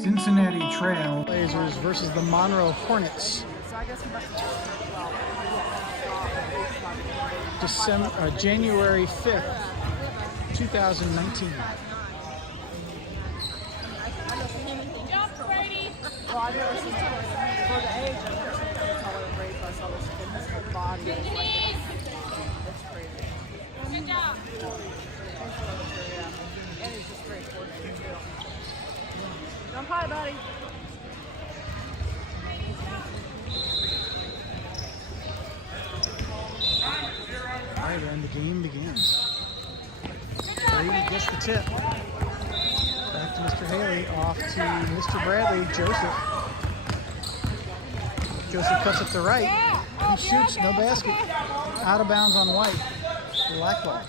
Cincinnati Trailblazers versus the Monroe Hornets. January 5th, 2019. Good job. Jump high, buddy. All right, and the game begins. Brady gets the tip. Back to Mr. Haley, off to Mr. Bradley, Joseph. Joseph cuts up the right. He shoots, no basket. Out of bounds on White. Black ball.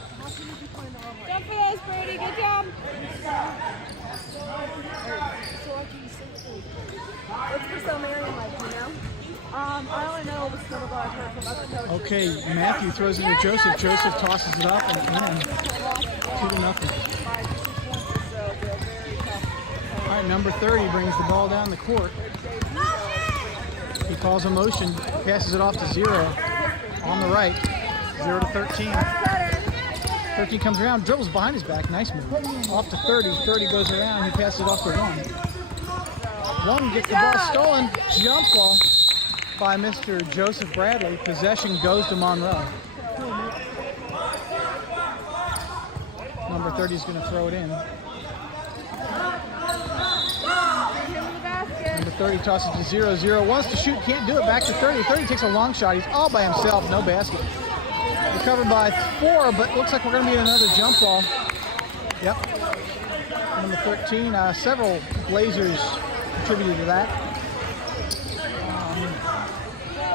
Jump for those, Brady. Good job. What's Priscilla Marion like, you know? I only know the school I've heard from other coaches. Okay, Matthew throws it to Joseph. Joseph tosses it up and in. 2-0. All right, number 30 brings the ball down the court. He calls a motion, passes it off to 0 on the right. 0 to 13. 13 comes around, dribbles behind his back. Nice move. Off to 30. 30 goes around. He passes it off to 1. 1 gets the ball stolen. Jump ball by Mr. Joseph Bradley. Possession goes to Monroe. Number 30 is going to throw it in. Number 30 tosses to 0. 0 wants to shoot, can't do it. Back to 30. 30 takes a long shot. He's all by himself. No basket. Recovered by 4, but looks like we're going to need another jump ball. Yep. Number 13. Several Blazers contributed to that.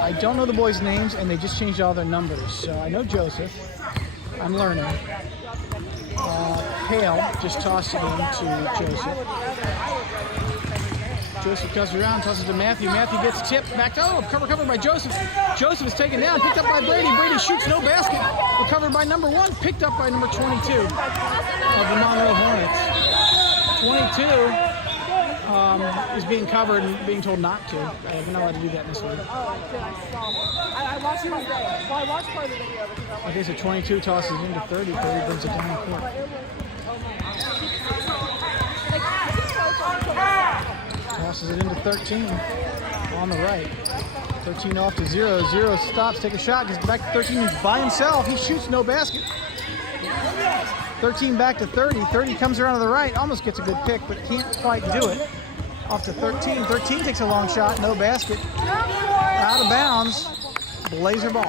I don't know the boys' names, and they just changed all their numbers. So I know Joseph. I'm learning. Hale just tossed it in to Joseph. Joseph comes around, tosses to Matthew. Matthew gets tipped back. Oh, recovered by Joseph. Joseph is taken down, picked up by Brady. Brady shoots, no basket. Recovered by number 1, picked up by number 22 of the Monroe Hornets. 22 is being covered and being told not to. We're not allowed to do that in this league. I watched part of the video. Well, I watched part of the video because I watched. Okay, so 22 tosses into 30. 30 brings it down the court. Tosses it into 13 on the right. 13 off to 0. 0 stops, take a shot, gets back to 13. He's by himself. He shoots, no basket. 13 back to 30. 30 comes around to the right, almost gets a good pick, but can't quite do it. Off to 13. 13 takes a long shot, no basket. Out of bounds. Blazer ball.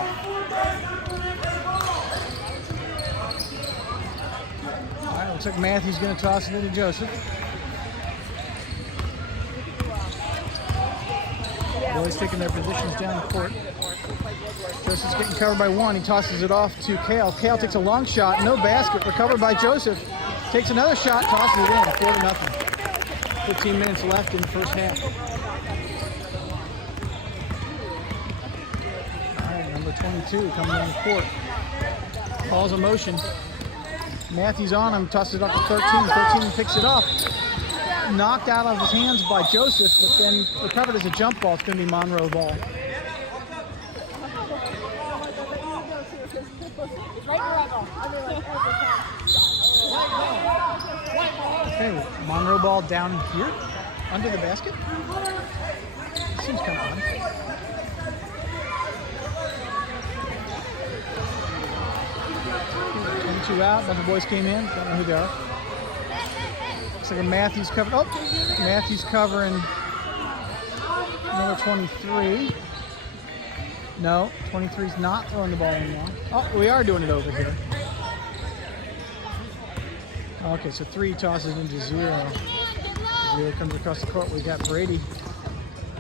All right, looks like Matthew's going to toss it into Joseph. Boys taking their positions down the court. Joseph's getting covered by 1. He tosses it off to Kale. Kale takes a long shot, no basket. Recovered by Joseph. Takes another shot, tosses it in. 4-0. 15 minutes left in the first half. All right, number 22 coming down the court. Calls a motion. Matthews on him, tosses it off to 13. 13 picks it up. Knocked out of his hands by Joseph, but then recovered as a jump ball. It's going to be Monroe ball. Okay, Monroe ball down here, under the basket. Seems kind of odd. Two out, but the boys came in. Don't know who they are. Looks like a Matthews cover. Oh, Matthews covering number 23. No, 23's not throwing the ball anymore. Oh, we are doing it over here. Okay, so 3 tosses into 0. 0 comes across the court. We got Brady.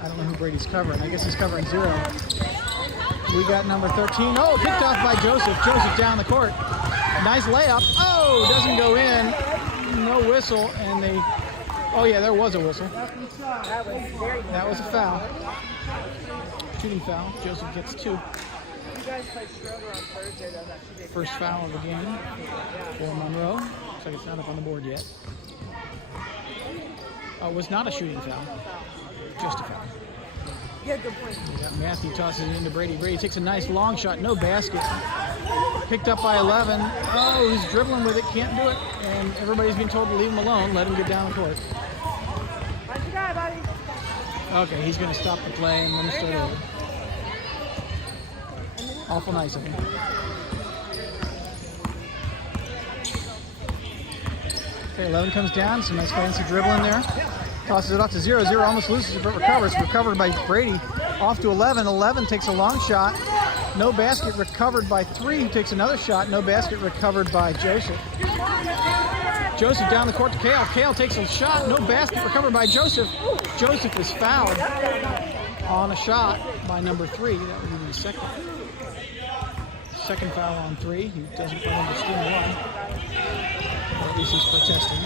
I don't know who Brady's covering. I guess he's covering 0. We got number 13. Oh, picked off by Joseph. Joseph down the court. Nice layup. Oh, doesn't go in. No whistle, and they... Oh, yeah, there was a whistle. That was a foul. Shooting foul. Joseph gets 2. First foul of the game for Monroe. Looks like it's not up on the board yet. Was not a shooting foul. Just a foul. Yeah, good point. We got Matthew tosses it into Brady. Brady takes a nice long shot, no basket. Picked up by 11. Oh, he's dribbling with it, can't do it. And everybody's being told to leave him alone, let him get down the court. Watch your guy, buddy. Okay, he's going to stop the play and let him start over. Awful nice of him. Okay, 11 comes down, some nice fancy dribbling there. Tosses it off to 0. 0 almost loses it, but recovers. Recovered by Brady. Off to 11. 11 takes a long shot. No basket, recovered by 3. Who takes another shot. No basket, recovered by Joseph. Joseph down the court to Kale. Kale takes a shot. No basket, recovered by Joseph. Joseph is fouled on a shot by number 3. That would be the second foul on 3. He doesn't run into steal 1. Or at least he's protesting.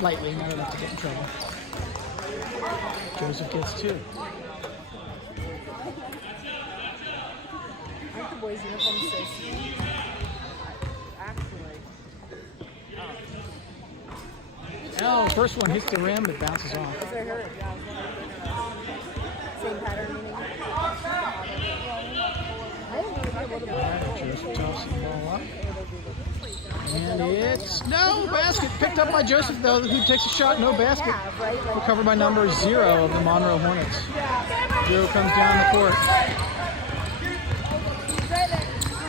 Lightly, not enough to get in trouble. Joseph gets 2. Aren't the boys' uniforms so sweet? Actually. Oh, first one hits the rim, but bounces off. Is it hurt? Yeah. Same pattern, meaning? I didn't really know what it was. Joseph tosses the ball up. And it's no basket. Picked up by Joseph, though. He takes a shot, no basket. Recovered by number 0 of the Monroe Hornets. 0 comes down the court.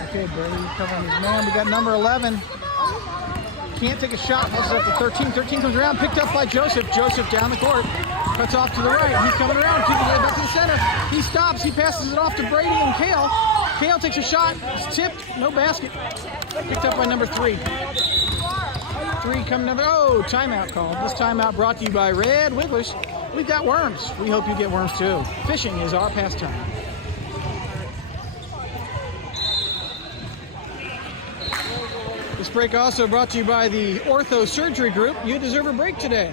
Okay, Brady covering his man. We got number 11. Can't take a shot. Passes up to 13. 13 comes around, picked up by Joseph. Joseph down the court. Cuts off to the right. He's coming around. Keeping it back to the center. He stops. He passes it off to Brady and Kale. Kale takes a shot. It's tipped. No basket. Picked up by number 3. 3 coming number. Oh, timeout call. This timeout brought to you by Red Wigglers. We've got worms. We hope you get worms too. Fishing is our pastime. This break also brought to you by the Ortho Surgery Group. You deserve a break today.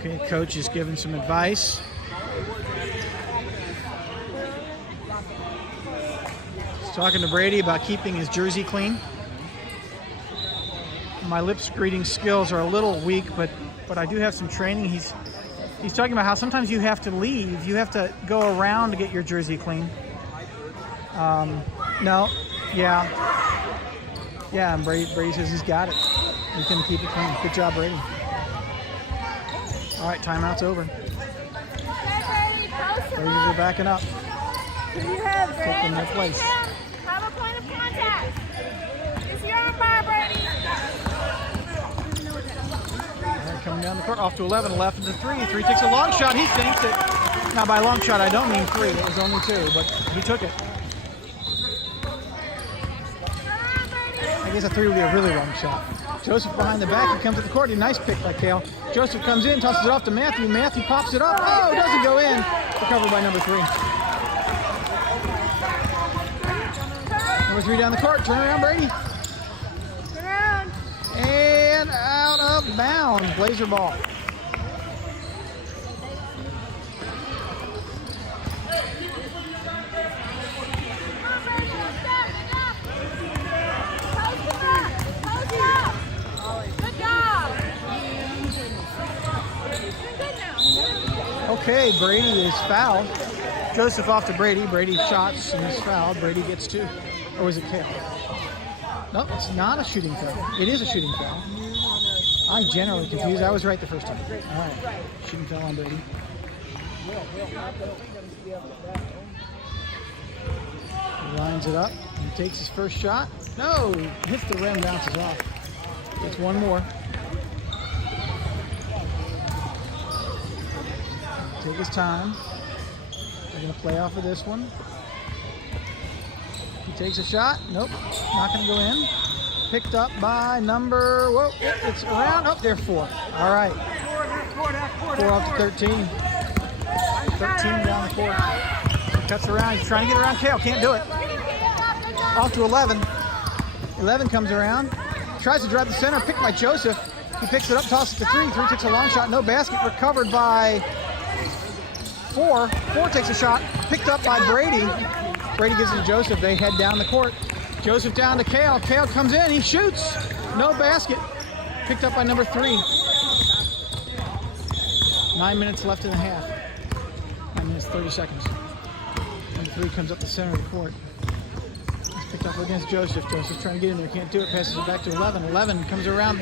Okay, coach is giving some advice. He's talking to Brady about keeping his jersey clean. My lips reading skills are a little weak, but I do have some training. He's talking about how sometimes you have to leave. You have to go around to get your jersey clean. No, yeah, and Brady says he's got it. He's going to keep it clean. Good job, Brady. All right, timeout's over. Blazers are backing up. Taking their place. Have a point of contact. It's your umpire, Brady. All right, coming down the court, off to 11, left to 3. 3 takes a long shot. He thinks it. Now, by long shot, I don't mean 3. It was only 2, but he took it. I guess a 3 would be a really long shot. Joseph behind the back. He comes to the court. A nice pick by Kale. Joseph comes in, tosses it off to Matthew. Matthew pops it up. Oh, it doesn't go in. Recovered by number 3. Number 3 down the court. Turn around, Brady. Turn around. And out of bounds. Blazer ball. Okay, Brady is fouled. Joseph off to Brady. Brady shots and is fouled. Brady gets 2. Or was it Kale? No, it's not a shooting foul. It is a shooting foul. I'm generally confused. I was right the first time. All right, shooting foul on Brady. He lines it up. He takes his first shot. No, hits the rim, bounces off. Gets one more. Take his time. They're going to play off of this one. He takes a shot. Nope, not going to go in. Picked up by number, whoa, it's around, up there 4. All right. 4 up to 13. 13 down the court. Cuts around, he's trying to get around Kale, can't do it. Off to 11. 11 comes around, tries to drive the center, picked by Joseph. He picks it up, tosses to 3. 3 takes a long shot, no basket, recovered by 4. 4 takes a shot, picked up by Brady. Brady gives it to Joseph. They head down the court. Joseph down to Kale. Kale comes in. He shoots. No basket. Picked up by number 3. 9 minutes left in the half. 9 minutes, 30 seconds. Number 3 comes up the center of the court. He's picked up against Joseph. Joseph's trying to get in there. Can't do it. Passes it back to 11. 11 comes around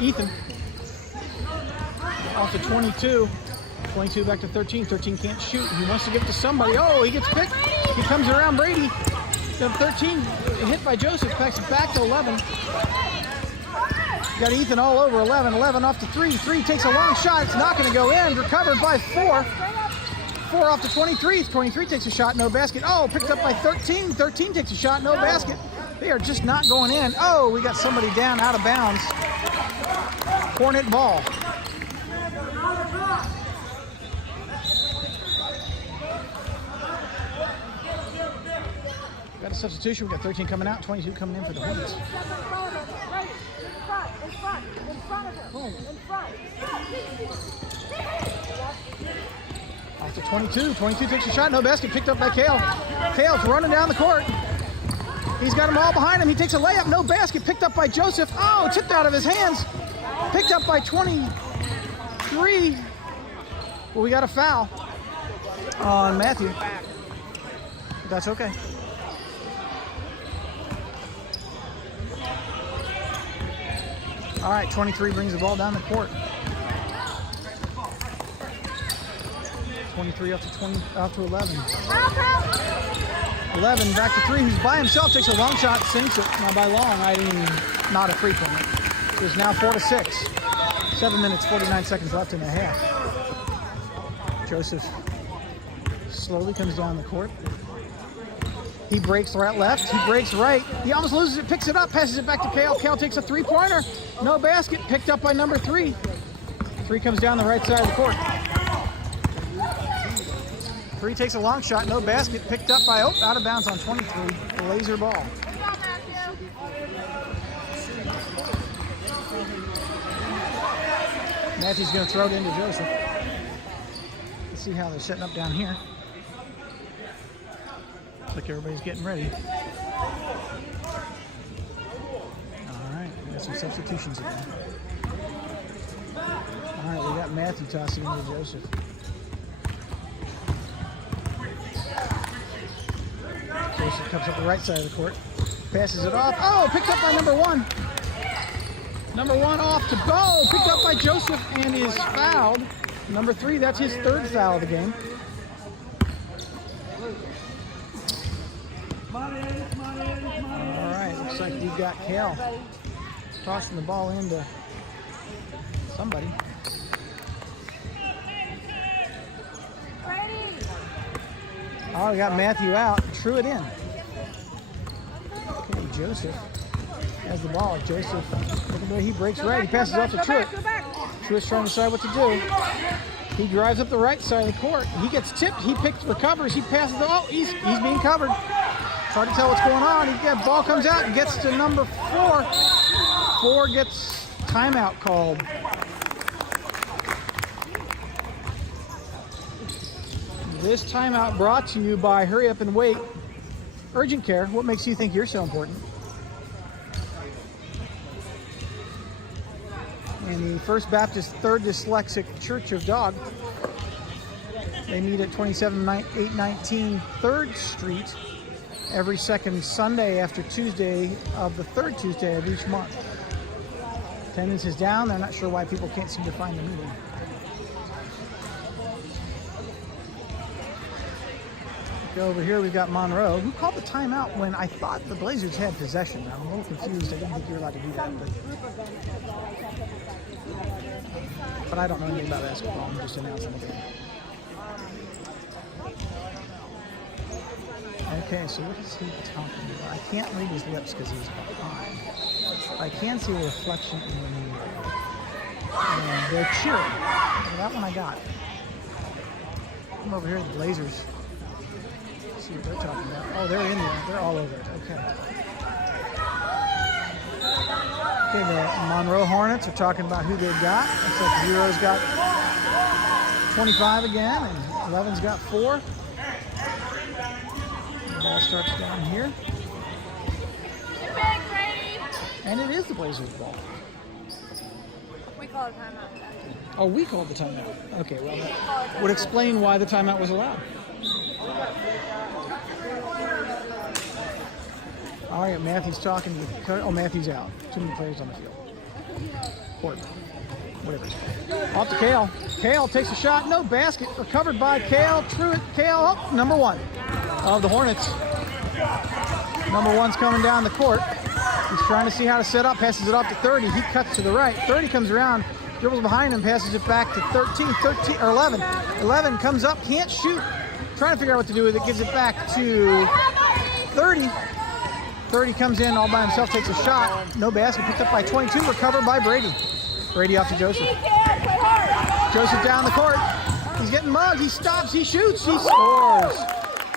Ethan. Off to 22. 22 back to 13. 13 can't shoot. He wants to give it to somebody. Oh, he gets picked. He comes around Brady. 13 hit by Joseph. Backs it back to 11. Got Ethan all over 11. 11 off to 3. 3 takes a long shot. It's not going to go in. Recovered by 4. 4 off to 23. 23 takes a shot. No basket. Oh, picked up by 13. 13 takes a shot. No basket. They are just not going in. Oh, we got somebody down out of bounds. Hornet ball. Got a substitution. We got 13 coming out, 22 coming in for the Hornets. Off to 22. 22 takes a shot. No basket. Picked up by Kale. Kale's running down the court. He's got them all behind him. He takes a layup. No basket. Picked up by Joseph. Oh, tipped out of his hands. Picked up by 23. Well, we got a foul on Matthew. But that's okay. All right, 23 brings the ball down the court. 23 up to 11. 11 back to 3. He's by himself, takes a long shot, sinks it. Now by long, I mean not a frequent. It's now 4-6. 7 minutes, 49 seconds left in the half. Joseph slowly comes down the court. He breaks right left, he breaks right. He almost loses it, picks it up, passes it back to Kale. Kale takes a 3-pointer. No basket, picked up by number 3. 3 comes down the right side of the court. 3 takes a long shot, no basket, picked up by, out of bounds on 23. Blazer ball. Matthew's going to throw it into Joseph. Let's see how they're setting up down here. Looks like everybody's getting ready. All right, we got some substitutions again. All right, we got Matthew tossing into Joseph. Joseph comes up the right side of the court, passes it off. Oh, picked up by number 1. Number 1 off to go, picked up by Joseph and is fouled. Number 3, that's his 3rd foul of the game. All right, looks like we've got Kale tossing the ball into somebody. Oh, we got Matthew out. Threw it in. Okay, Joseph has the ball. Joseph, look at the way he breaks right. He passes off to Truitt. Truitt's trying to decide what to do. He drives up the right side of the court. He gets tipped. He recovers. He passes. Oh, he's being covered. It's hard to tell what's going on. Ball comes out and gets to number 4. 4 gets timeout called. This timeout brought to you by Hurry Up and Wait Urgent Care. What makes you think you're so important? And the First Baptist Third Dyslexic Church of Dog. They meet at 27819 3rd Street every second Sunday after Tuesday of the 3rd Tuesday of each month. Attendance is down. They're not sure why people can't seem to find the meeting. Go over here, we've got Monroe, who called the timeout when I thought the Blazers had possession. I'm a little confused. I didn't think you were allowed to do that. But I don't know anything about basketball. I'm just announcing the game. Okay, so what is he talking about? I can't read his lips because he's behind. I can see a reflection in the mirror. And they're cheering. So that one I got. Come over here to the Blazers. See what they're talking about. Oh, they're in there. They're all over it. Okay. Okay, the Monroe Hornets are talking about who they've got. Looks like Zero's got 25 again, and 11's got 4. The ball starts down here. And it is the Blazers' ball. We call it timeout. Oh, we called the timeout. Okay, well, that would explain why the timeout was allowed. All right, Matthew's talking to Matthew's out. Too many players on the field. Court. Whatever. Off to Kale. Kale takes a shot. No basket. Recovered by Kale. Truitt. Kale. Oh, number 1 of the Hornets. Number 1's coming down the court. He's trying to see how to set up. Passes it off to 30. He cuts to the right. 30 comes around. Dribbles behind him. Passes it back to 11. 11 comes up. Can't shoot. Trying to figure out what to do with it. Gives it back to 30. 30 comes in all by himself. Takes a shot. No basket. Picked up by 22. Recovered by Brady. Brady off to Joseph. Joseph down the court. He's getting mugged. He stops. He shoots. He scores.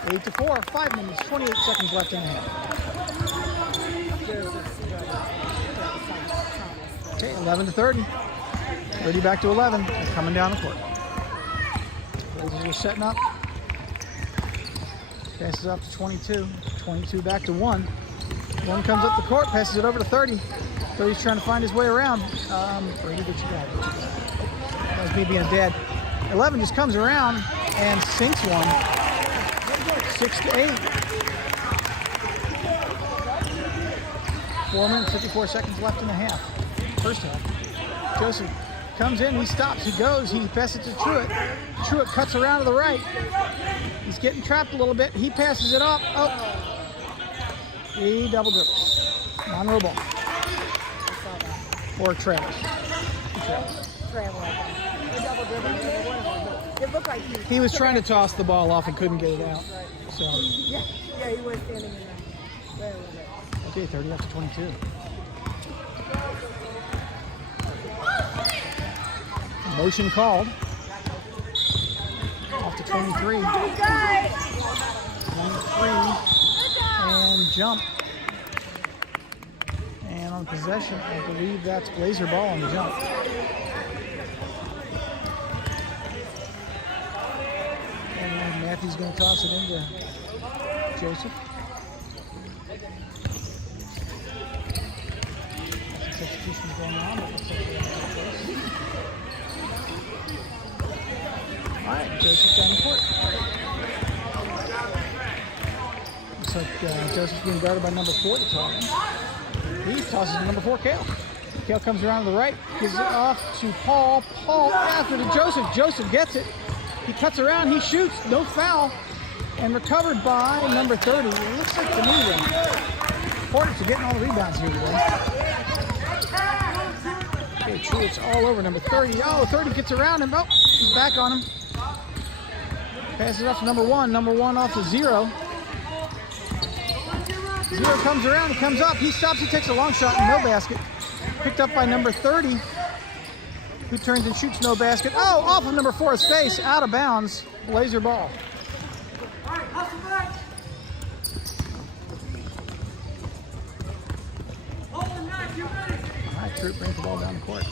8-4. 5 minutes. 28 seconds left in the half. Okay, 11-30. Brady back to 11. They're coming down the court. Blazers are setting up. Passes up to 22. 22 back to 1. 1 comes up the court. Passes it over to 30. 30's trying to find his way around. Brady, what you got? That was me being a dad. 11 just comes around and sinks one. 6-8. 4 minutes, 54 seconds left in the half. First half. Joseph comes in, he stops, he goes, he passes to Truitt. Truitt cuts around to the right. He's getting trapped a little bit. He passes it up. Oh. He double dribbles. Monroe ball. Or Travis. He was trying to toss the ball off and couldn't get it out. So. Yeah, he was standing in there. Okay, 30 up to 22. Motion called. Off to 23. 23. And jump. And on possession, I believe that's Blazer ball on the jump. And Matthew's going to toss it into Joseph. Substitution's going on, but looks like they're going to take place. All right, Joseph down the court. Looks like Joseph's being guarded by number 4 to top. He tosses to number 4, Kale. Kale comes around to the right, gives it off to Paul. Paul after to Joseph. Joseph gets it. He cuts around, he shoots, no foul, and recovered by number 30. It looks like to me the Hornets are getting all the rebounds here today. Okay, Truitt's all over number 30. Oh, 30 gets around him. Oh, he's back on him. Passes it off to number 1. Number 1 off to 0. 0 comes around, he comes up, he stops, he takes a long shot, no basket. Picked up by number 30, who turns and shoots, no basket. Oh, off of number 4's face, out of bounds, Blazer ball. All right, Truitt brings the ball down the court.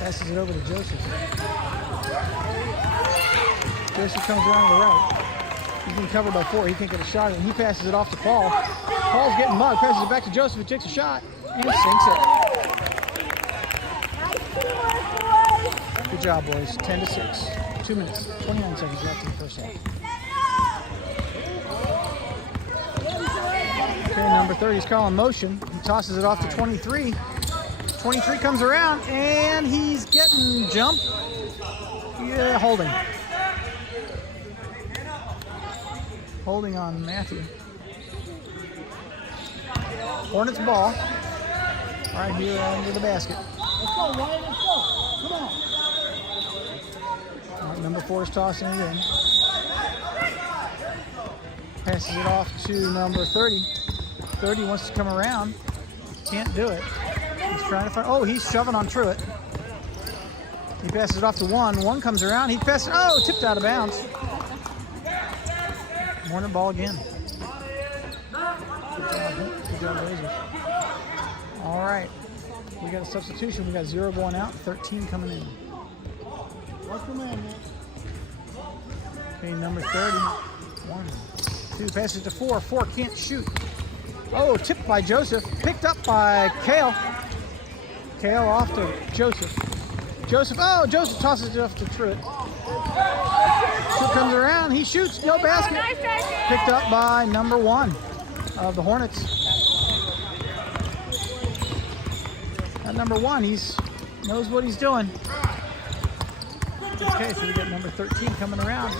Passes it over to Joseph. Joseph comes around to the right. He's being covered by 4. He can't get a shot, and he passes it off to Paul. Paul's getting mugged. Passes it back to Joseph, who takes a shot and sinks it. Good job, boys. 10-6. 2 minutes, 29 seconds left in the first half. Okay, number 30 is calling motion. He tosses it off to 23. 23 comes around, and he's getting jumped. Yeah, holding. Holding on Matthew. Hornets ball. Right here under the basket. Let's go, Ryan. Let's go. Come on. All right, number 4 is tossing it in. Passes it off to number 30. 30 wants to come around. Can't do it. He's trying to find. Oh, he's shoving on Truitt. He passes it off to 1. 1 comes around. He passes. Oh, tipped out of bounds. Hornet ball again. Good job, Blazers. All right. We got a substitution. We got 0 going out, 13 coming in. What's the man, man? Okay, number 30. 1, 2, passes to 4. 4 can't shoot. Oh, tipped by Joseph. Picked up by Kale. Kale off to Joseph. Joseph tosses it off to Truitt. Truitt comes around. He shoots. No basket. Picked up by number 1 of the Hornets. That number 1, knows what he's doing. Okay, so we got number 13 coming around.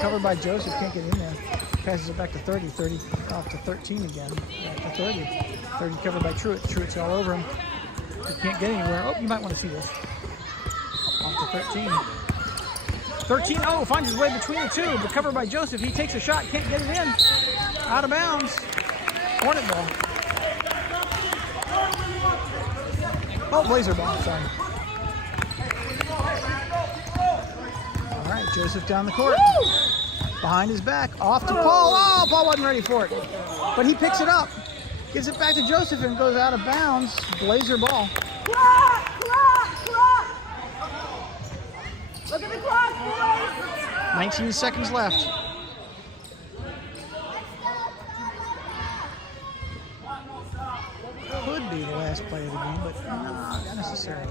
Covered by Joseph, can't get in there. Passes it back to 30. 30 off to 13 again. Back to 30. 30 covered by Truitt. Truitt's all over him. He can't get anywhere. Oh, you might want to see this. Off to 13. 13, finds his way between the two, but covered by Joseph. He takes a shot, can't get it in. Out of bounds. Hornet ball. Oh, Blazer ball, sorry. All right, Joseph down the court. Behind his back, off to Paul. Oh, Paul wasn't ready for it. But he picks it up. Gives it back to Joseph and goes out of bounds. Blazer ball. Clock! Look at the clock, boys! 19 seconds left. Could be the last play of the game, but not necessarily.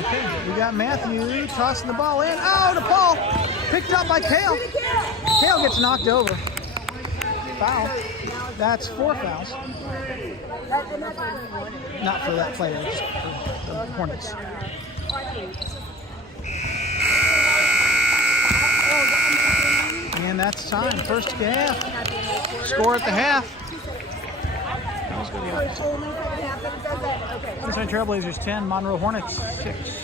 Okay, we got Matthew tossing the ball in. Oh, to Paul. Picked up by Kale. Kale gets knocked over. Foul. That's 4 fouls. Not for that player, just for the Hornets. And that's time. First half. Score at the half. Let's go the opposite. Cincinnati Trailblazers 10, Monroe Hornets 6. This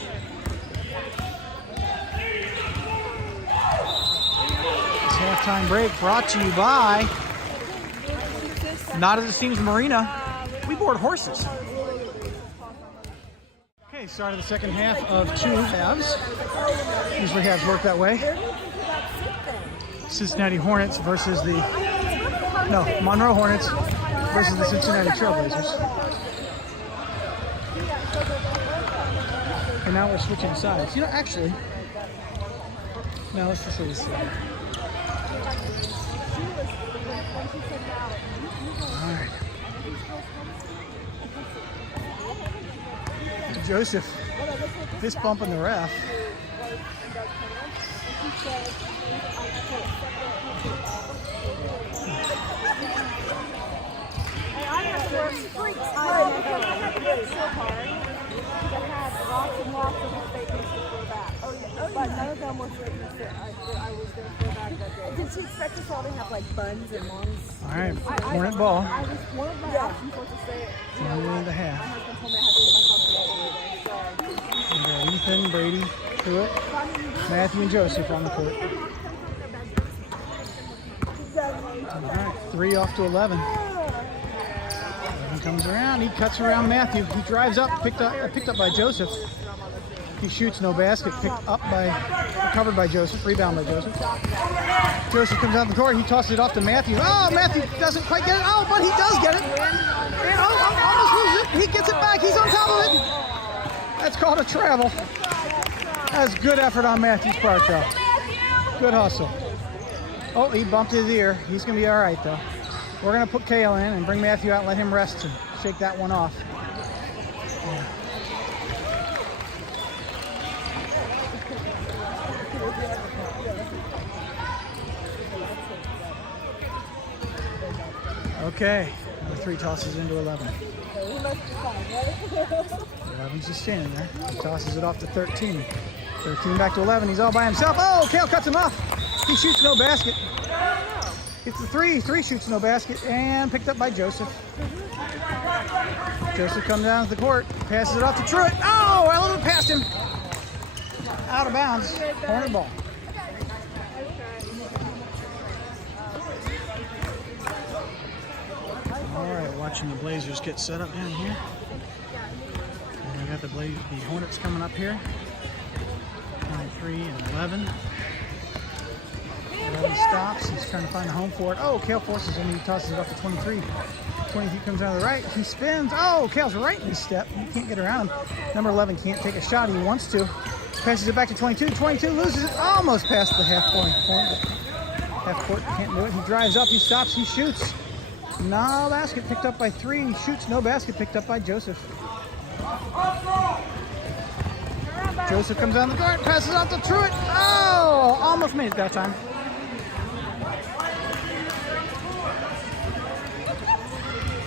halftime break brought to you by Not As It Seems Marina. We board horses. Okay, start of the second half of 2 halves. Usually halves work that way. Cincinnati Hornets versus Monroe Hornets versus the Cincinnati Trailblazers. And now we're switching sides. Actually, no, let's just say this. All right. Joseph, fist bumping the ref. I have to work freaks hard because I had to work so hard that had lots and lots of mistakes to go back. But none of them were statements that I was going to go back that day. Did she expect us all to have like buns and longs? All right, Hornet ball. I was one of my options was to say it. In the half. My husband told me I had to leave my house today. Ethan, Brady, Truitt, Matthew, and Joseph on the court. All right, 3 off to 11. 11 comes around. He cuts around Matthew. He drives up, picked up by Joseph. He shoots, no basket. Covered by Joseph. Rebound by Joseph. Joseph comes out the court. He tosses it off to Matthew. Oh, Matthew doesn't quite get it. Oh, but he does get it. And almost loses it. He gets it back. He's on top of it. That's called a travel. That's good effort on Matthew's part, though. Good hustle. Oh, he bumped his ear. He's going to be all right, though. We're going to put Kale in and bring Matthew out and let him rest and shake that one off. Yeah. Okay, number 3 tosses into 11. 11's just standing there. He tosses it off to 13. 13 back to 11. He's all by himself. Oh, Kale cuts him off. He shoots no basket. It's the 3. 3 shoots no basket and picked up by Joseph. Joseph comes down to the court, passes it off to Truitt. Oh, a little bit past him. Out of bounds. Hornet ball. Watching the Blazers get set up down here. And we got the Hornets coming up here. 23 and 11. 11 stops. He's trying to find a home for it. Oh, Kale forces him. He tosses it up to 23. 20, he comes out of the right. He spins. Oh, Kale's right in his step. He can't get around him. Number 11 can't take a shot. He wants to. Passes it back to 22. 22 loses it. Almost past the half point. Half court. Can't do it. He drives up. He stops. He shoots. No basket picked up by 3. He shoots. No basket picked up by Joseph. Joseph comes down the court. Passes out to Truitt. Oh, almost made it that time.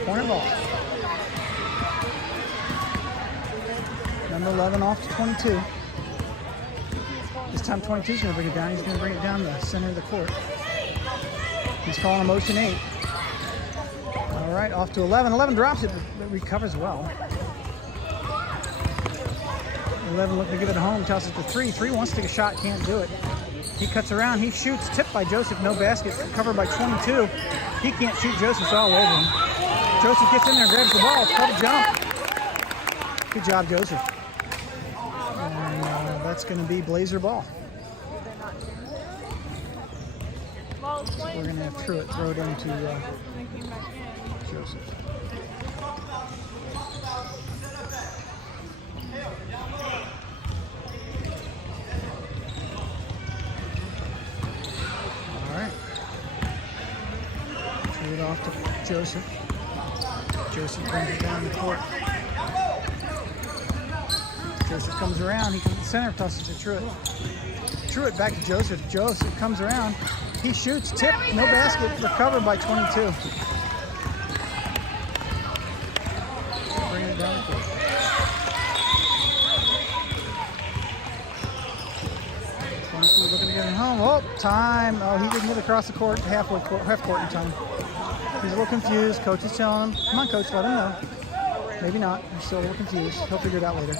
Corner ball. Number 11 off to 22. This time 22 is going to bring it down. He's going to bring it down the center of the court. He's calling a motion 8. All right, off to 11. 11 drops it, but recovers well. 11 looking to give it home. Tosses it to 3. 3 wants to take a shot, can't do it. He cuts around. He shoots. Tipped by Joseph. No basket. Covered by 22. He can't shoot. Joseph's all over him. Joseph gets in there, grabs the ball. It's called a jump. Good job, Joseph. And that's going to be Blazer ball. So we're going to have Truitt throw it into Joseph. All right. Threw it off to Joseph. Joseph brings it down the court. Joseph comes around. He comes to the center, tosses to Truitt. Truitt back to Joseph. Joseph comes around. He shoots. Tip. No basket. Recovered by 22. Bring it down the court. Looking to get it home. Oh, time. Oh, he didn't get across the court. Half court in time. He's a little confused. Coach is telling him, come on, coach, let him know. Maybe not. He's still a little confused. He'll figure it out later.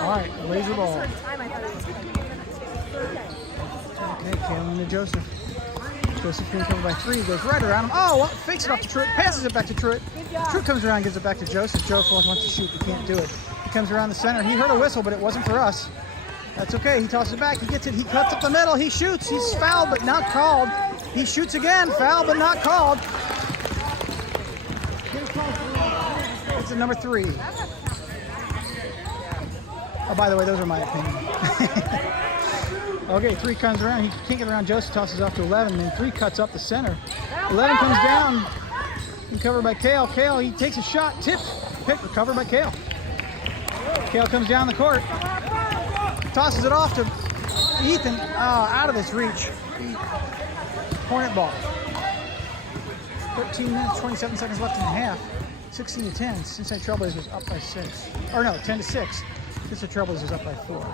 All right, Blazer ball. Okay, Kalen to Joseph. Joseph being covered by 3. Goes right around him. Oh, fakes it off to Truitt. Passes it back to Truitt. Truitt comes around and gives it back to Joseph. Joseph wants to shoot, but can't do it. He comes around the center. He heard a whistle, but it wasn't for us. That's okay. He tosses it back. He gets it. He cuts up the middle. He shoots. He's fouled, but not called. He shoots again. Foul, but not called. It's a number 3. Oh, by the way, those are my opinion. Okay, 3 comes around. He can't get around Joseph. Tosses off to 11. And then 3 cuts up the center. 11 comes down. Covered by Kale. Kale, he takes a shot. Tip. Pick. Recovered by Kale. Kale comes down the court. Tosses it off to Ethan. Out of his reach. Hornet ball. 13 minutes, 27 seconds left in the half. 16-10. Cincinnati Trailblazers up by 6. Or no, 10-6. Cincinnati Trailblazers up by 4.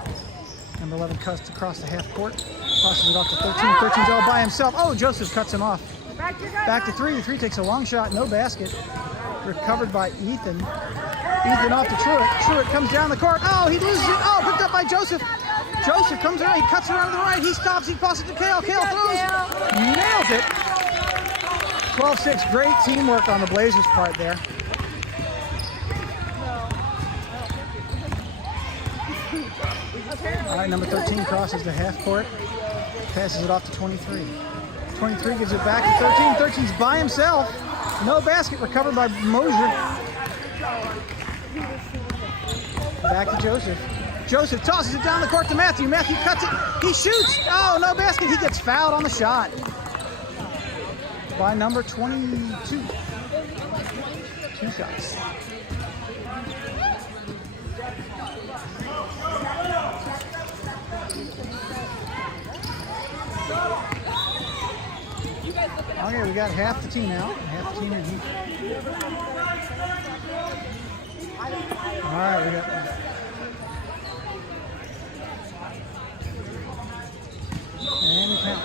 Number 11 cuts across the half court. Tosses it off to 13. 13's all by himself. Oh, Joseph cuts him off. Back to 3. 3 takes a long shot. No basket. Recovered by Ethan. Ethan off to Truitt. Truitt comes down the court. Oh, he loses it. Oh, picked up by Joseph. Joseph comes around. He cuts around to the right. He stops. He passes to Kale. Kale throws. Nails it. 12-6. Great teamwork on the Blazers' part there. All right, number 13 crosses the half court. Passes it off to 23. 23 gives it back to 13. 13's by himself. No basket. Recovered by Mosier. Back to Joseph. Joseph tosses it down the court to Matthew. Matthew cuts it. He shoots. Oh, no basket. He gets fouled on the shot by number 22. 2 shots. Okay, we got half the team out. Half the team in here. All right, we got... And we count.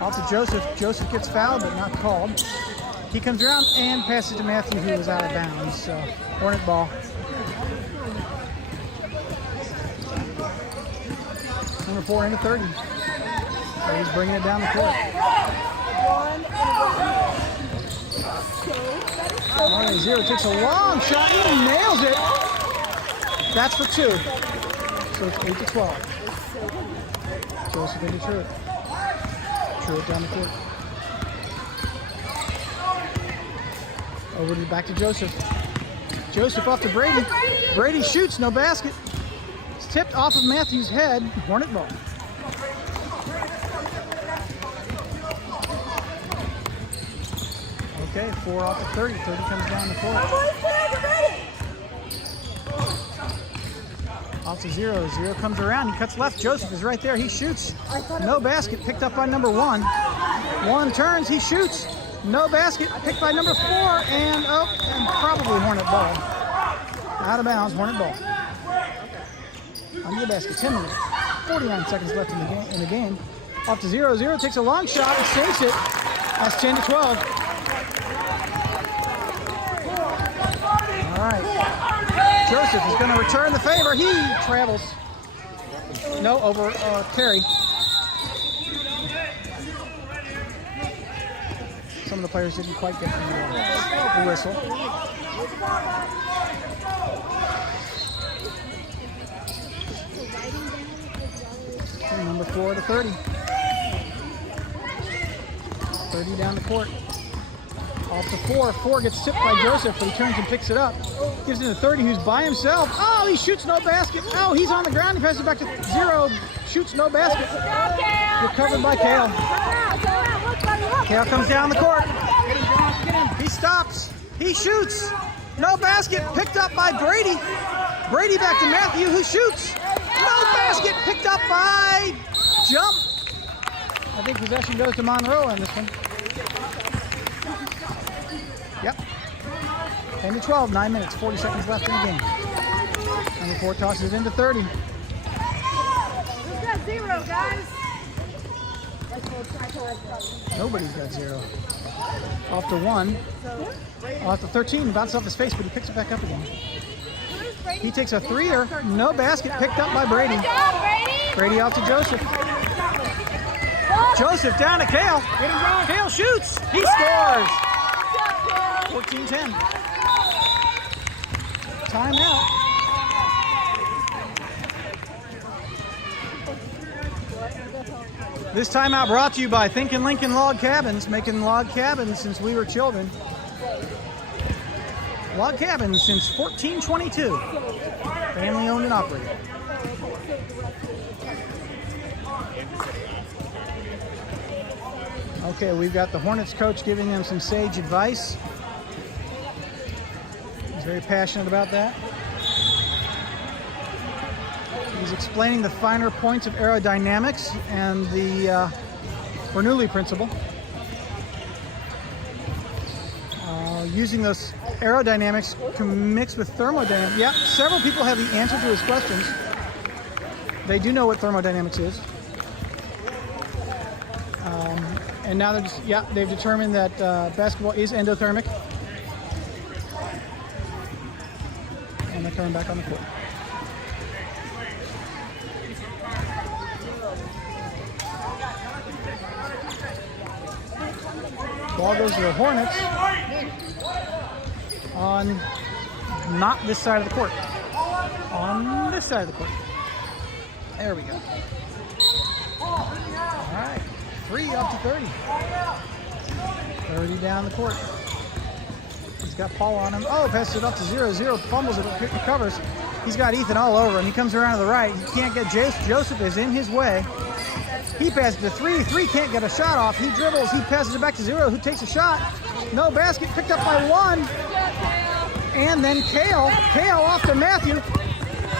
Out to Joseph. Joseph gets fouled, but not called. He comes around and passes to Matthew, who was out of bounds. So, Hornet ball. Number 4 into 30. So he's bringing it down the court. All right, 0 takes a long shot. He nails it. That's for 2. So it's 8-12. Joseph into Truitt. Truitt down the court. Back to Joseph. Joseph off to Brady. Brady shoots, no basket. It's tipped off of Matthew's head. Hornet ball. Okay, 4 off of 30. 30 comes down the court. Off to 0. 0 comes around. He cuts left. Joseph is right there. He shoots. No basket. Picked up by number 1. 1 turns. He shoots. No basket. Picked by number 4. And probably Hornet ball. Out of bounds. Hornet ball. Under the basket. 10 minutes. 49 seconds left in the game. Off to 0. 0 takes a long shot and sinks it. That's 10 to 12. All right. Joseph is going to return the favor. He travels. No, over carry. Some of the players didn't quite get the whistle. And number 4 to 30. 30 down the court. Off to 4. 4 gets tipped by Joseph, but he turns and picks it up. Gives it to 30, who's by himself. Oh, he shoots, no basket. Oh, he's on the ground. He passes it back to 0. Shoots, no basket. Recovered by Kale. Kale comes down the court. He stops. He shoots. No basket. Picked up by Brady. Brady back to Matthew, who shoots. No basket. Picked up by Jump. I think possession goes to Monroe on this one. Yep. 10 to 12, 9 minutes, 40 seconds left in the game. Number 4 tosses it into 30. Who's got 0, guys? Nobody's got 0. Off to 1. Off to 13, bounces off his face, but he picks it back up again. He takes a 3-er, no basket, picked up by Brady. Brady off to Joseph. Joseph down to Kale. Kale shoots. He scores. 14-10. Timeout. This timeout brought to you by Thinkin' Lincoln Log Cabins, making log cabins since we were children. Log cabins since 1422. Family owned and operated. Okay, we've got the Hornets coach giving them some sage advice. He's very passionate about that. He's explaining the finer points of aerodynamics and the Bernoulli principle. Using those aerodynamics mixed with thermodynamics. Yeah, several people have the answer to his questions. They do know what thermodynamics is. And now they've determined that basketball is endothermic. And they're coming back on the court. Ball goes to the Hornets on not this side of the court. On this side of the court. There we go. All right. 3 up to 30. 30 down the court. He's got Paul on him. Oh, passes it up to 0. 0 fumbles it, recovers. He's got Ethan all over him. He comes around to the right. He can't get Jace. Joseph is in his way. He passes to 3. 3 can't get a shot off. He dribbles. He passes it back to 0, who takes a shot. No basket. Picked up by 1. And then Kale. Kale off to Matthew.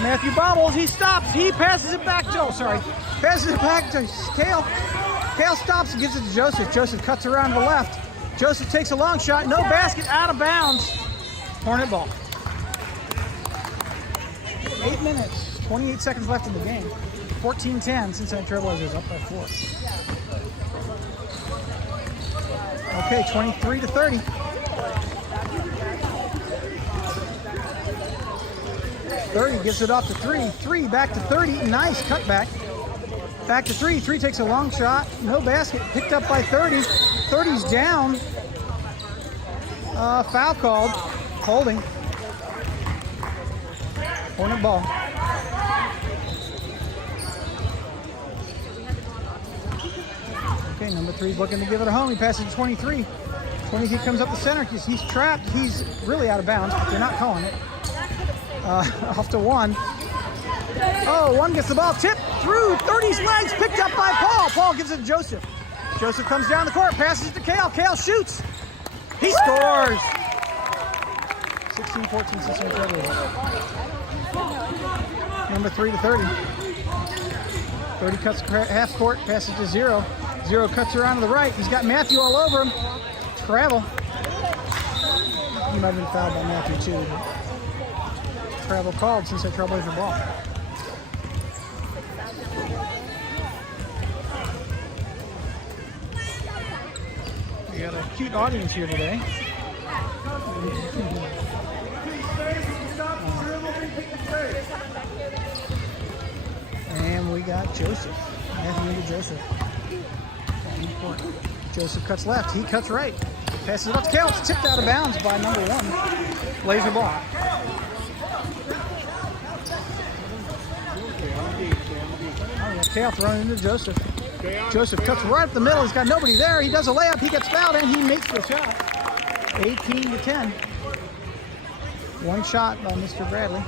Matthew bobbles. He stops. He passes it back to, passes it back to Kale. Kale stops and gives it to Joseph. Joseph cuts around to the left. Joseph takes a long shot. No basket. Out of bounds. Hornet ball. 8 minutes. 28 seconds left in the game. 14-10. Cincinnati Trailblazers up by 4. Okay, 23 to 30. 30 gives it off to 3. 3 back to 30. Nice cutback. Back to 3. 3 takes a long shot. No basket. Picked up by 30. 30's down. Foul called. Holding. Hornet ball. Okay, number 3's looking to give it a home. He passes to 23. 20 feet comes up the center because he's trapped. He's really out of bounds, but they're not calling it. Off to one. Oh, one gets the ball tipped through 30's legs, picked up by Paul. Paul gives it to Joseph. Joseph comes down the court, passes it to Kale. Kale shoots. He scores. 16-14, Cincinnati Trailblazers. Number 3 to 30. 30 cuts half court, passes to Zero. Zero cuts around to the right. He's got Matthew all over him. Travel. He might have been fouled by Matthew too. Travel called since they Trailblazer ball. We got a cute audience here today. And we got Joseph. Matthew into Joseph. Joseph cuts left. He cuts right. Passes it up to Kale. It's tipped out of bounds by number 1. Blazer ball. Kale throwing into Joseph. Joseph cuts right up the middle. He's got nobody there. He does a layup. He gets fouled and he makes the shot. 18-10. One shot by Mr. Bradley.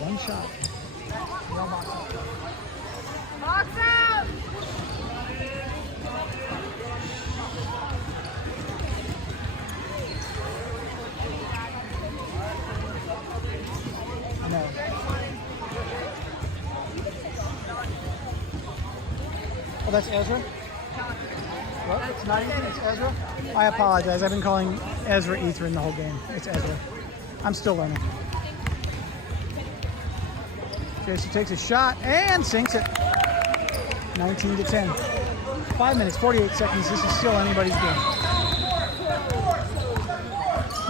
One shot. Box out! No. Oh, that's Ezra? What? It's not Ethan, it's Ezra? I apologize. I've been calling Ezra Ethan the whole game. It's Ezra. I'm still learning. Joseph takes a shot and sinks it. 19-10. 5 minutes, 48 seconds. This is still anybody's game.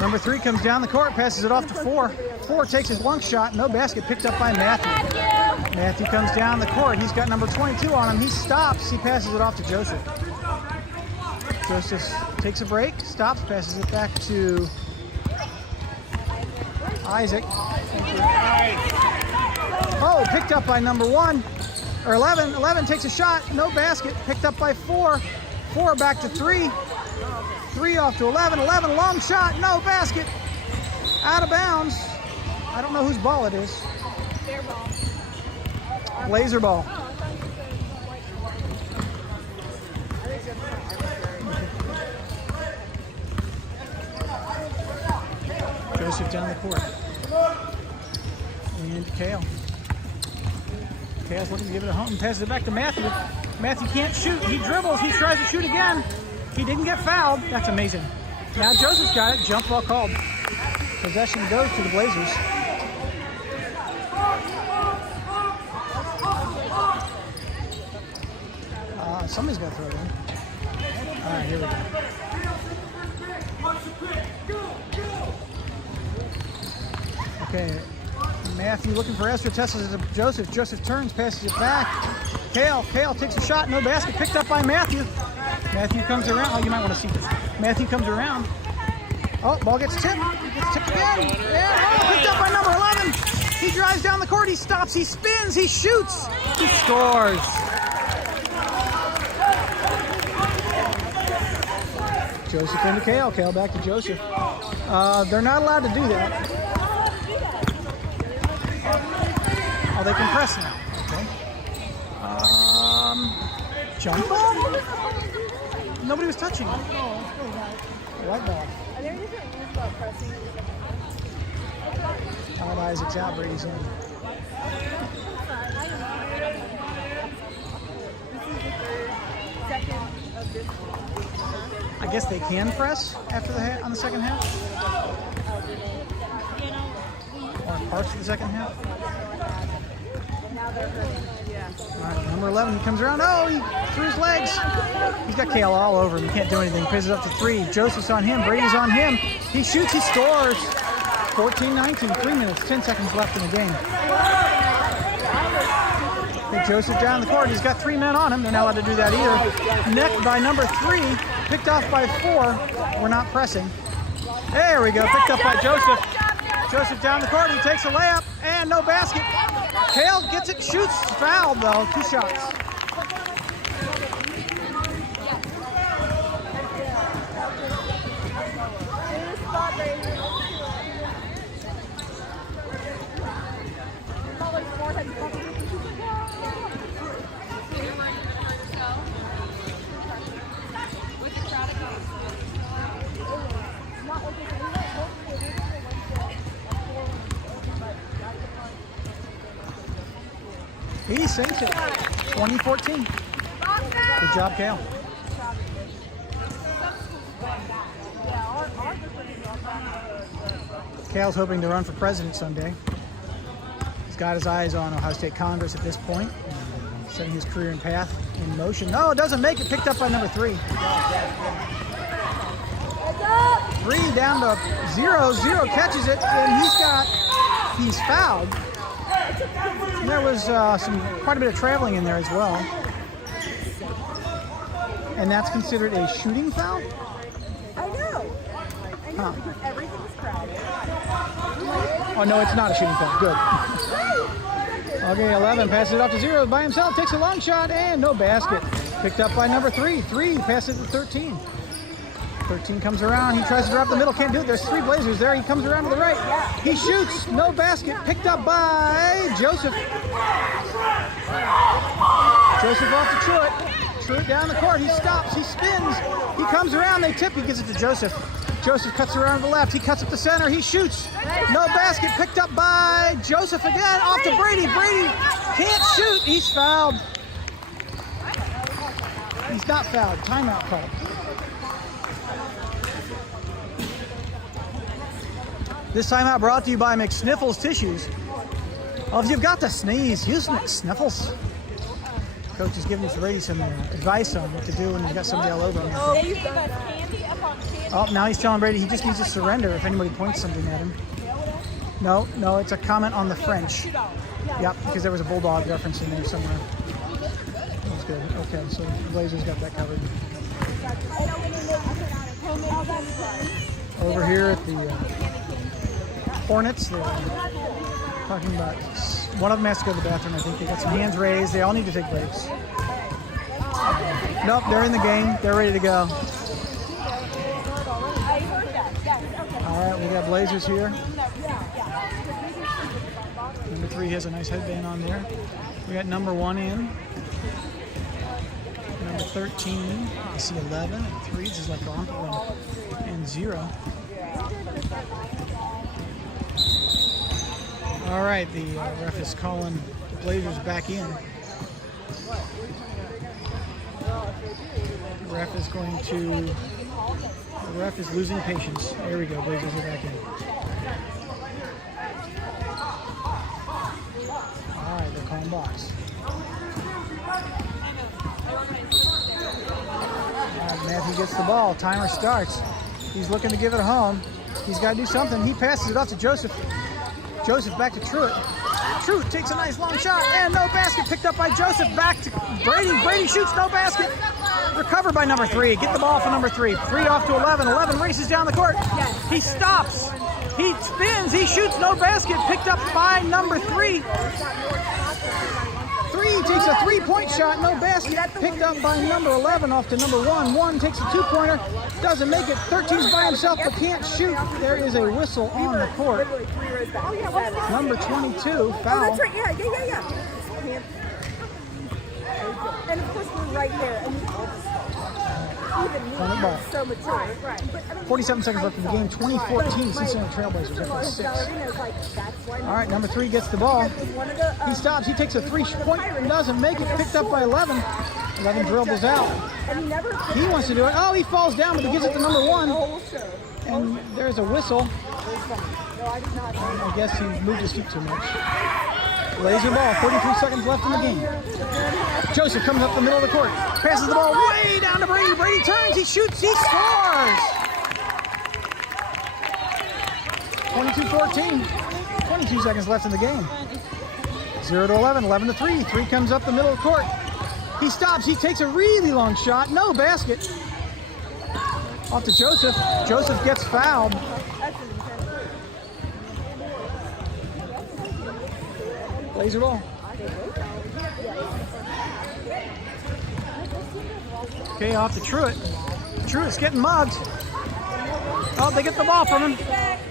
Number 3 comes down the court, passes it off to 4. 4 takes his long shot, no basket, picked up by Matthew. Matthew comes down the court. He's got number 22 on him. He stops. He passes it off to Joseph. Joseph takes a break, stops, passes it back to Isaac. Oh, picked up by number 1, or 11. 11 takes a shot, no basket, picked up by 4. 4 back to 3. 3 off to 11. 11 long shot, no basket. Out of bounds. I don't know whose ball it is. Their ball. Blazer ball. Joseph down the court. And Kale. Kale's looking to give it a home. Passes it back to Matthew. Matthew can't shoot. He dribbles. He tries to shoot again. He didn't get fouled. That's amazing. Now Joseph's got it. Jump ball called. Possession goes to the Blazers. Somebody's got to throw it in. All right, here we go. Okay, Matthew looking for Esther, tests it to Joseph. Joseph turns, passes it back. Kale takes a shot, no basket, picked up by Matthew. Matthew comes around. Oh, you might want to see this. Matthew comes around. Oh, ball gets tipped. It gets tipped again. Yeah, oh, picked up by number 11. He drives down the court. He stops. He spins. He shoots. He scores. Joseph into Kale. Kale back to Joseph. They're not allowed to do that. Oh, they can press now. Okay. Jump ball? Nobody was touching it. White ball. Are there different rules about pressing? Todd Isaac's out, Brady's in. This is the second of this one. I guess they can press after the on the second half? Or in parts of the second half? Now they're hurting. Yeah. All right, number 11, he comes around. Oh, he threw his legs. He's got Kale all over him. He can't do anything. Passes it up to 3. Joseph's on him. Brady's on him. He shoots. He scores. 14-19. 3 minutes, 10 seconds left in the game. Hey, Joseph down the court. He's got 3 men on him. They're not allowed to do that either. Necked by number 3. Picked off by 4. We're not pressing. There we go. Picked up by Joseph. Joseph down the court. He takes a layup and no basket. Kale gets it, shoots, fouled though. 2 shots. sinks it. 20-14. Good job, Kale. Kale's hoping to run for president someday. He's got his eyes on Ohio State Congress at this point, setting his career and path in motion. No, it doesn't make it. Picked up by number 3. 3 down to 0. 0 catches it, and he's fouled. There was quite a bit of traveling in there as well. And that's considered a shooting foul? I know. Huh. Because everything's crowded. Oh, no, it's not a shooting foul. Good. Okay, 11 passes it off to 0 by himself, takes a long shot, and no basket. Picked up by number 3. 3 passes it to 13. 13 comes around, he tries to drop the middle, can't do it. There's 3 Blazers there, he comes around to the right. He shoots, no basket, picked up by Joseph. Joseph off to Truitt. Truitt down the court, he stops, he spins, he comes around, they tip, he gives it to Joseph. Joseph cuts around to the left, he cuts up the center, he shoots. No basket, picked up by Joseph again, off to Brady. Brady can't shoot, he's fouled. He's not fouled, timeout call. This timeout brought to you by McSniffles Tissues. Well, if you've got to sneeze, use McSniffles. Coach is giving Brady some advice on what to do when you've got somebody all over him. Oh, now he's telling Brady he just needs to surrender if anybody points something at him. No, it's a comment on the French. Yep, because there was a Bulldog reference in there somewhere. That's good. Okay, so the Blazers got that covered. Over here at the Hornets, they're talking about, one of them has to go to the bathroom, I think. They got some hands raised. They all need to take breaks. Nope, they're in the game. They're ready to go. All right, we got Blazers here. Number 3 has a nice headband on there. We got number 1 in. Number 13. I see 11 and 3. This is like Ronco and 0. All right, the ref is calling the Blazers back in. The ref is losing patience. There we go, Blazers are back in. All right, they're calling box. All right, Matthew gets the ball. Timer starts. He's looking to give it home. He's got to do something. He passes it off to Joseph. Joseph back to Truitt. Truitt takes a nice long shot and no basket. Picked up by Joseph. Back to Brady. Brady shoots, no basket. Recovered by number 3. Get the ball for number 3. 3 off to 11. 11 races down the court. He stops. He spins. He shoots, no basket. Picked up by number 3. 3 takes a 3-point shot, no basket. Picked up by number 11 off to number 1. 1 takes a 2-pointer. Doesn't make it. 13's by himself but can't shoot. There is a whistle on the court. Number 22, foul. Oh, that's right. Yeah. And of course we're right there. And even me, so mature. Right. 47 seconds left in the game. 2014, Cincinnati Trailblazers up by 6. All right, number 3 gets the ball. He stops. He takes a 3-point and doesn't make it. Picked up by 11. 11 dribbles out. He wants to do it. Oh, he falls down, but he gives it to number 1. And there's a whistle. I guess he moved his feet too much. Blazer ball, 33 seconds left in the game. Joseph comes up the middle of the court, passes the ball way down to Brady. Brady turns, he shoots, he scores! 22-14, 22 seconds left in the game. 0 to 11, 11 to 3. 3 comes up the middle of the court. He stops, he takes a really long shot, no basket. Off to Joseph. Joseph gets fouled. Blazer ball. Okay, off to Truitt. Truitt's getting mugged. Oh, they get the ball from him.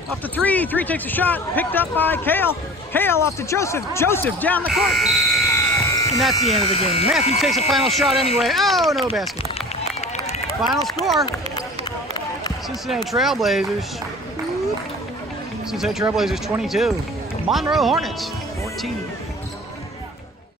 Off to 3. 3 takes a shot. Picked up by Kale. Kale off to Joseph. Joseph down the court. And that's the end of the game. Matthew takes a final shot anyway. Oh, no basket. Final score. Cincinnati Trailblazers. Cincinnati Trailblazers 22. Monroe Hornets 14.